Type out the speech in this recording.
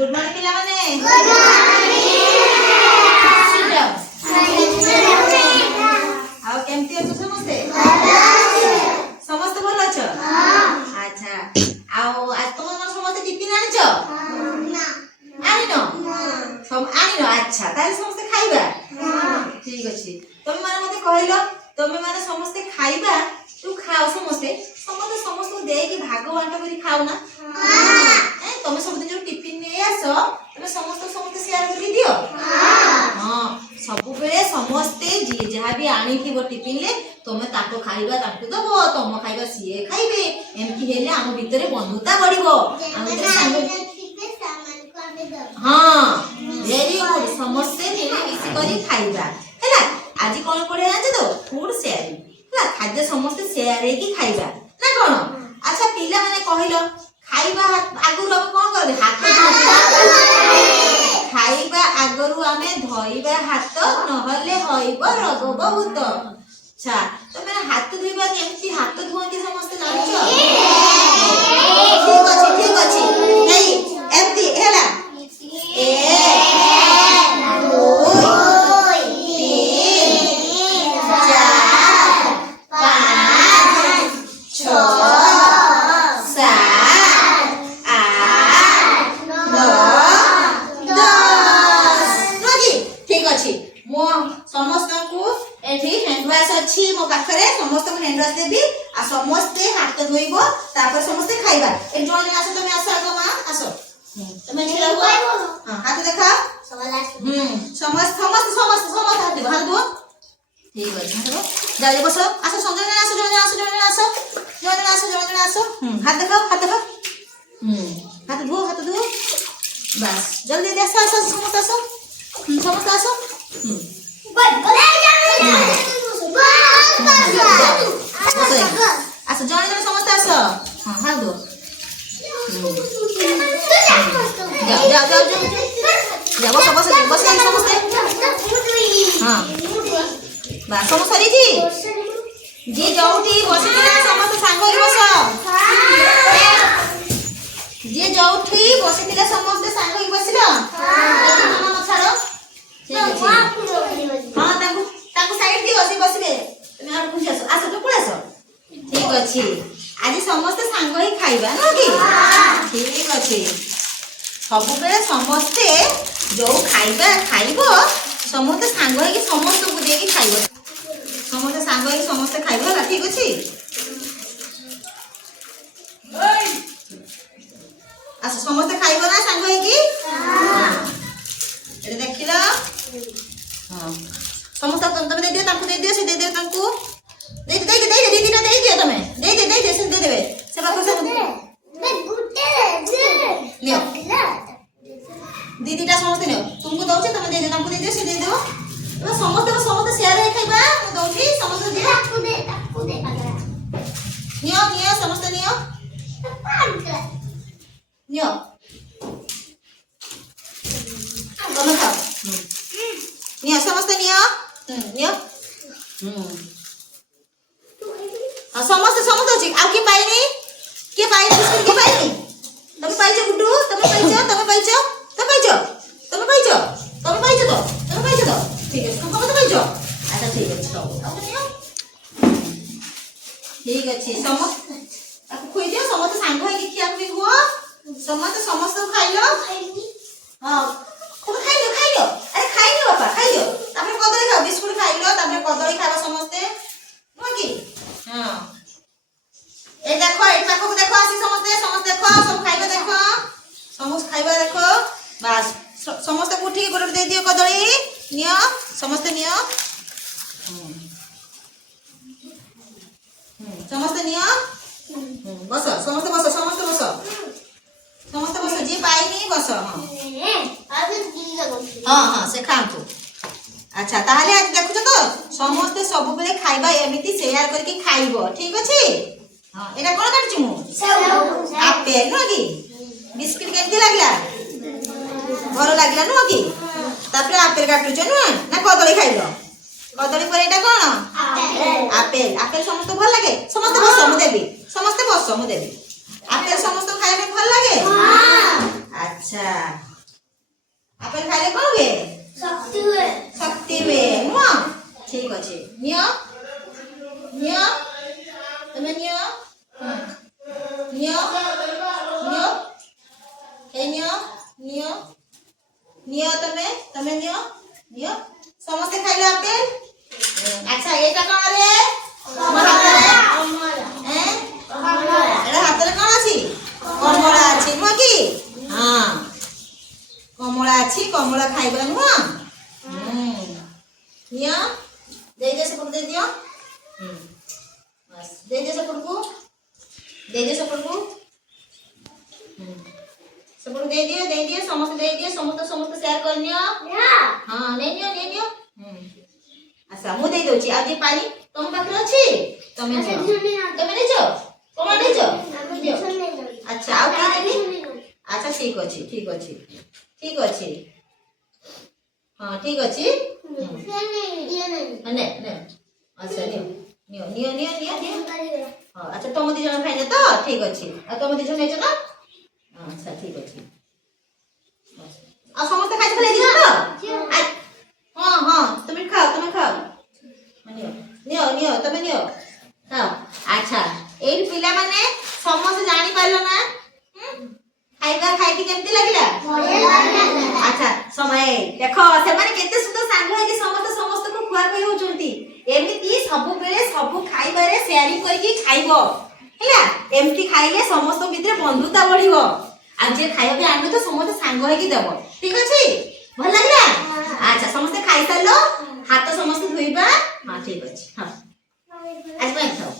Good morning पिला माने good morning आओ केमती अछ समस्ते समस्त भल अछ अच्छा आओ आज तुम समस्ते टिफिन आनिछ ना आनिनो सब आनिनो अच्छा ताले समस्ते खाइबा ठीक अछि तुम माने मते कहलो तुम माने समस्ते खाइबा तू खाओ समस्ते समस्ते समस्त दे के भाग बांट करी खाओ ना हां तुम सब दिन जो टिफिन ने आसो तुम समस्त समस्त शेयर कर दियो हां सब बेले समस्ते जे जहा भी आनी थी टिफिन ले तुम ताको खाइबा ताको दबो तुम खाइबा सीए खाइबे एमकी हेले हम भीतर बंधुता बढ़िबो हम सामान को आबे दब हां वेरी गुड समस्ते मिली मिसी करी खाइबा हैला आज कोन पड़े आज तो फूड शेयरिंग हैला खाद्य समस्ते शेयर हे की खाइबा ना कोन अच्छा पिला माने कहिलो खाइबा आगुरु हम कोन करबे हाथ खाइबा आगुरु हमें धोइबा हाथ नहले होइबो रोग बहुत अच्छा तो मैंने हाथ धोइबा केमती हाथ धोंती समस्त जानिछो ठीक अछि नहीं एमती हैला ए समस्त को एठी हैंड वॉश अछि मो पाखरे समस्त को हैंड वॉश देबी आ समस्ते हाथ धोइबो तापर समस्ते खाइबा ए जोन आसो तुम आसो आगो मां आसो तुम खेला हुआ हां हाथ देखा समस्त समस्त समस्त समस्त हाथ धो ठीक अछि हाथ धो जाओ बसो आसो संजय आसो जोन आसो हाथ देखो हाथ धो बस जल्दी दे आसो समस्त आसो समस्त आसो आसो जण जण समस्त आसो हां हाथ दो जाओ बस समस्त हां बस समस्त जी जी जोठी बसिला समस्त सांग होई बस जी जोठी बसिला समस्त सांग होई बसिला मामा न छाड़ो हां ताकू साइड दियो से बसबे तुम आर खुश आसो तो पळ आसो ठीक अछि आज समस्त सांग होई खाइबा न कि ठीक अछि सब बेले समस्ते जो खाइबा खाइबो समस्त सांग होई कि समस्त को देकी खाइबो समस्त सांग होई समस्त खाइबो ना ठीक अछि आसो समस्त खाइबो ना सांग होई कि हां एरे देखिला हां समस्त तुम दे दियो तांको दे दियो से दे दियो तांको दे दीदी दे दियो तमे दे से दे देबे से बाको से मैं गुटे दे लियो दीदीटा समस्त नियो तुमको दउछे तमे दे दे तांको दे दियो से दे देबो तो समस्त शेयर हे खाइबा मैं दउछी समस्त दे ताकू दे नियो समस्त नियो नियो तमे खाओ नियो समस्त नियो हां समस्त अछि आ के पाइनी बिस्कुट के पाइनी तमे पाइछो गुड्डू तमे पाइछो तो ठीक है तुम तो पाइछो अच्छा ठीक है तो नियो ठीक अछि समस्त ताको खोइ दियो समस्त सांग होई कि खिया भी हुआ समस्त खाइलो हां खूब खाइलो अरे खाइलो बापा खाइलो तापर कदली खाओ बिस्कुट खाइलो तापर कदली खाबा समस्ते न कि हां ए देखो ए पाखो देखो आसी समस्त देखो सब खाइबा देखो समस्त खाइबा देखो बस समस्त को उठी गोड़ दे दियो कदली नियो समस्त नियो समस्त नियो बस समस्त बस जी पाइनी बस हां से खांतु अच्छा ताहले आज देखु तो समस्त सब बेले खाइबा एमिति शेयर करके खाइबो ठीक अछि हां एटा कोन काटछु मु आपेल न कि बिस्किट केमति लागला भलो लागला न कि तापर आपेल काटछु ना कदली खाइलो कदली पर एटा कोन आपेल समस्त भल लागे समस्त बस मु देबी आपेल समस्त खाइबे भल लागे हां अच्छा ଆଚ୍ଛା ଆପେଲ ଖାଇଲେ କ'ଣ ହୁଏ? ଶକ୍ତି ହୁଏ ନୁହଁ? ଠିକ ଅଛି ନିଅ ନିଅ ତମେ ନିଅ ନିଅ ନିଅ ଏ ନିଅ ନିଅ ନିଅ ତମେ ନିଅ ନିଅ ସମସ୍ତେ ଖାଇଲେ ଆପେଲ। ଆଚ୍ଛା ଏଇଟା କ'ଣ ରେ? ଏଇଟା ହାତରେ କ'ଣ ଅଛି? କମଳା ଅଛି ନୁହଁ କି? ହଁ କମଳା ଅଛି କମଳା ଖାଇବା ନୁହଁ? ନିଅ ଦେଇଦିଅ ସେପଟକୁ ଦେଇଦିଅ ଦେଇଦିଅ ସେପଟକୁ ଦେଇଦିଅ ସେପଟକୁ ସେପଟକୁ ଦେଇଦିଅ ସମସ୍ତେ ଦେଇଦିଅ ସମସ୍ତେ ସେୟାର କରିନିଅ। ହଁ ନେଇନିଅ ଆଚ୍ଛା ମୁଁ ଦେଇଦଉଛି ଆଉ ଟିକେ ପାଣି ତମ ପାଖରେ ଅଛି ତମେ ନେଇଛ କମଳା ନେଇଛ? ଆଚ୍ଛା ଆଉ କିଏ ନେବି? ଆଚ୍ଛା ଠିକ ଅଛି ହଁ ଠିକ ଅଛି ନେ ଆଚ୍ଛା ନିଅ ହଁ ଆଚ୍ଛା ତମ ଦି ଜଣ ଖାଇଲେ ତ ଠିକ ଅଛି ଆଉ ତମ ଦି ଜଣ ନେଇଛ ନା? ଆଚ୍ଛା ଠିକ ଅଛି ଆଉ ସମସ୍ତେ ଖାଇଥିଲେ ତ? ହଁ ତମେ ଖାଅ ନିଅ ତମେ ନିଅ ଖାଅ। ଆଚ୍ଛା ଏଇ ପିଲାମାନେ ସମସ୍ତେ ଜାଣିପାରିଲ ନା ଖାଇବା ଖାଇକି କେମିତି ଲାଗିଲା? ଆଚ୍ଛା ସମୟ ଦେଖ ସେମାନେ କେତେ ସୁନ୍ଦର ସାଙ୍ଗ ହେଇକି ସମସ୍ତଙ୍କୁ ଖୁଆଖୁଇ ହଉଛନ୍ତି। ଏମିତି ସବୁବେଳେ ସବୁ ଖାଇବାରେ ସେୟାରିଂ କରିକି ଖାଇବ ହେଲା। ଏମିତି ଖାଇଲେ ସମସ୍ତଙ୍କ ଭିତରେ ବନ୍ଧୁତା ବଢିବ ଆଉ ଯିଏ ଖାଇବା ବି ଆଣିବ ତ ସମସ୍ତେ ସାଙ୍ଗ ହେଇକି ଦେବ। ଠିକ ଅଛି ଭଲ ଲାଗିଲା? ଆଚ୍ଛା ସମସ୍ତେ ଖାଇସାରିଲ ହାତ ସମସ୍ତେ ଧୋଇବା। ହଁ ଠିକ ଅଛି ହଁ ଆଜି ପାଇଁ ଖାଅ।